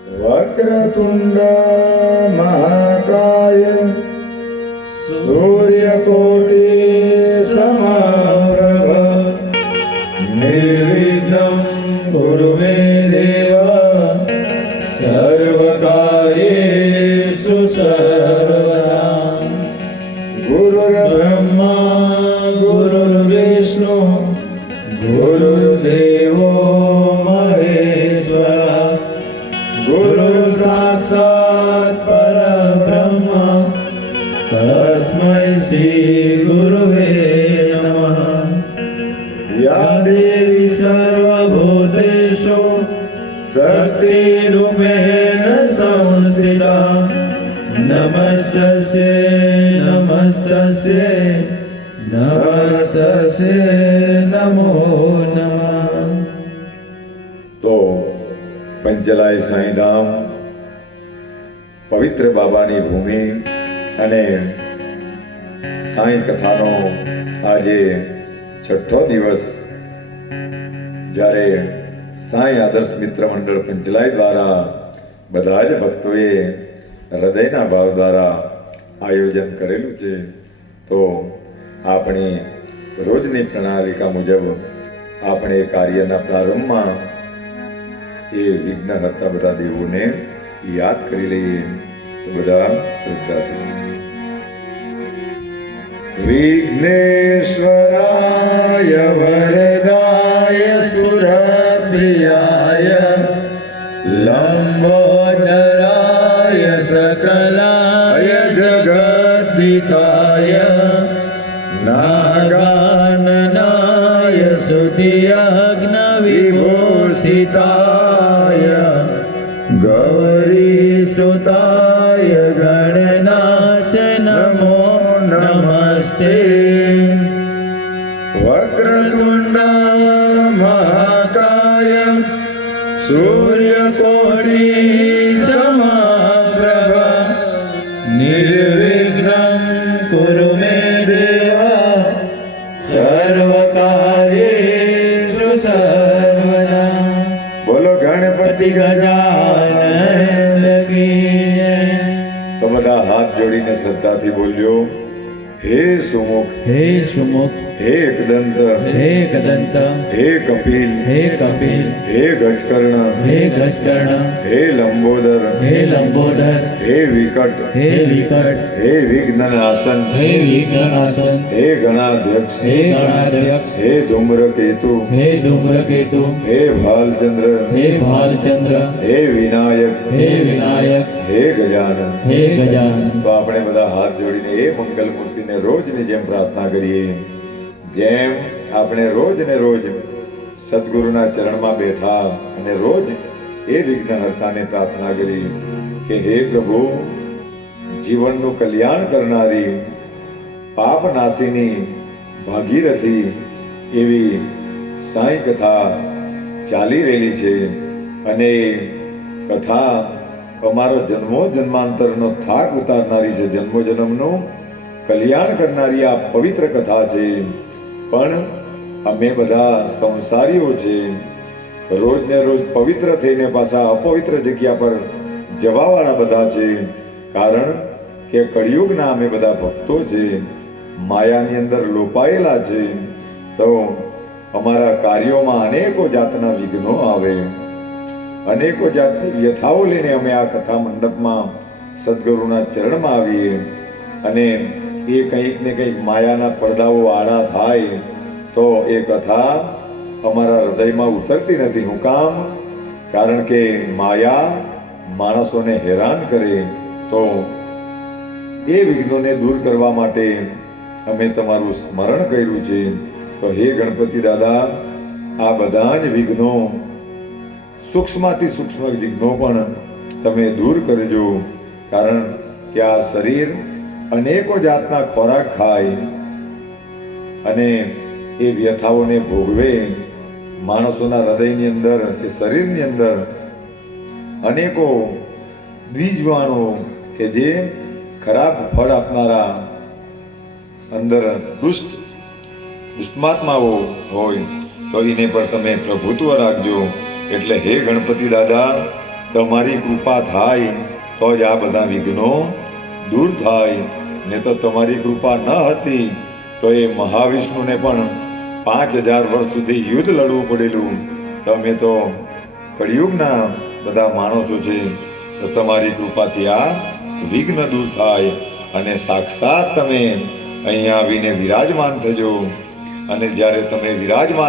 વક્રતુંડ મહાકાય સૂર્યકોટિ સમપ્રભ નિર્વિઘ્નમ ગુરુવે દેવ સર્વકાર્યેષુ સર્વદા ગુરુર્બ્રહ્મા ગુરુર્વિષ્ણુ ગુરુ ગુરુ સાક્ષાત પરબ્રહ્મ તસ્મૈ શ્રી ગુરુવે નમઃ યા દેવી સર્વભૂતેષુ શક્તિ રૂપેણ સંસ્થિતા નમસ્તસ્ય નમસ્તસ્ય નમસ્તસ્ય નમો નમઃ તો પંચલાય સાંઈધામ, પવિત્ર બાબાની ભૂમિ અને સાંઈ કથાનો આજે છઠ્ઠો દિવસ જ્યારે સાંઈ આદર્શ મિત્ર મંડળ પંચલાય દ્વારા બધા જ ભક્તોએ હૃદયના ભાવ દ્વારા આયોજન કરેલું છે, તો આપણી રોજની પ્રણાલિકા મુજબ આપણે કાર્યના પ્રારંભમાં એ વિઘ્ન હતા બધા દેવોને યાદ કરી લઈએ તો બધા શ્રદ્ધાથી. વિઘ્નેશ્વરાય વરદાય સુરભિયાય લંબોદરાય સકલાય જગદિતાય નાગાનનાય સુતિયજ્ઞ વિભૂષિતાય વક્રતુંડ મહાકાય સૂર્યકોટી સમાપ્રભ નિર્વિઘ્ન કુરુ મે દેવા સર્વકાર્યેષુ સર્વદા બોલો ગણપતિ ગજાનન કી જય. તો બધા હાથ જોડીને શ્રદ્ધાથી બોલ્યો હે સુમુખ હે સુમુખ હે એકદંત હે એકદંત હે કપિલ હે કપિલ હે ગજકર્ણ હે ગજકર્ણ હે લંબોદર હે લંબોદર હે વિકટ હે વિકટ હે વિઘ્નનાશન હે વિઘ્નનાશન હે ગણાધ્યક્ષ હે ગણાધ્યક્ષ હે ધૂમ્રકેતુ હે ધૂમ્રકેતુ હે ભાલચંદ્ર હે ભાલચંદ્ર હે વિનાયક હે વિનાયક હે ગજાનન. હે ગજાનન. તો આપણે બધા હાથ જોડીને એ મંગલ મૂર્તિને રોજની જેમ પ્રાર્થના કરીએ. જેમ આપણે રોજ ને રોજ સદગુરુના ચરણમાં બેઠા અને રોજ એ વિઘ્નહર્તાને પ્રાર્થના કરી કે હે પ્રભુ જીવનનું કલ્યાણ કરનારી પાપ નાશીની ભાગીરથી એવી સાંઈ કથા ચાલી રહેલી છે અને કથા અમારો જન્મો જન્માંતરનો થાક ઉતારનારી છે જન્મો જન્મનું કલ્યાણ કરનારી આ પવિત્ર કથા છે. પણ અમે બધા સંસારીઓ છે રોજ ને રોજ પવિત્ર થઈને પાછા અપવિત્ર જગ્યા પર જવાવાળા બધા છે. કારણ કે કળિયુગના અમે બધા ભક્તો છે, માયાની અંદર લોપાયેલા છે. તો અમારા કાર્યોમાં અનેકો જાતના વિઘ્નો આવે. અનેકો જાતની વ્યથાઓ લઈને અમે આ કથા મંડપમાં સદગુરુના ચરણમાં આવીએ અને એ કંઈક ને કંઈક માયાના પડદાઓ આડા થાય તો એ કથા અમારા હૃદયમાં ઉતરતી નથી. હું કામ? કારણ કે માયા માણસોને હેરાન કરે તો એ વિઘ્નોને દૂર કરવા માટે અમે તમારું સ્મરણ કર્યું છે. તો હે ગણપતિ દાદા, આ બધા જ વિઘ્નો સૂક્ષ્મથી સૂક્ષ્મ વિઘ્નો પણ તમે દૂર કરજો. કારણ કે આ શરીર અનેકો જાતના ખોરાક ખાય અને એ વ્યથાઓને ભોગવે. માણસોના હૃદયની અંદર કે શરીરની અંદર અનેકો દ્વિજવાણો કે જે ખરાબ ફળ આપનારા અંદર દુષ્ટ દુષ્માત્માઓ હોય, તો એને પર તમે પ્રભુત્વ રાખજો. એટલે હે ગણપતિ દાદા, તમારી કૃપા થાય તો જ આ બધા વિઘ્નો દૂર થાય. ને તો તમારી કૃપા ન હતી તો એ મહાવિષ્ણુને પણ પાંચ હજાર વર્ષ સુધી યુદ્ધ લડવું પડેલું. તમે તો કળિયુગના બધા માણસો છે, તો તમારી કૃપાથી આ વિઘ્ન દૂર થાય અને સાક્ષાત તમે અહીંયા આવીને વિરાજમાન થજો. અને જ્યારે તમે વિરાજમાન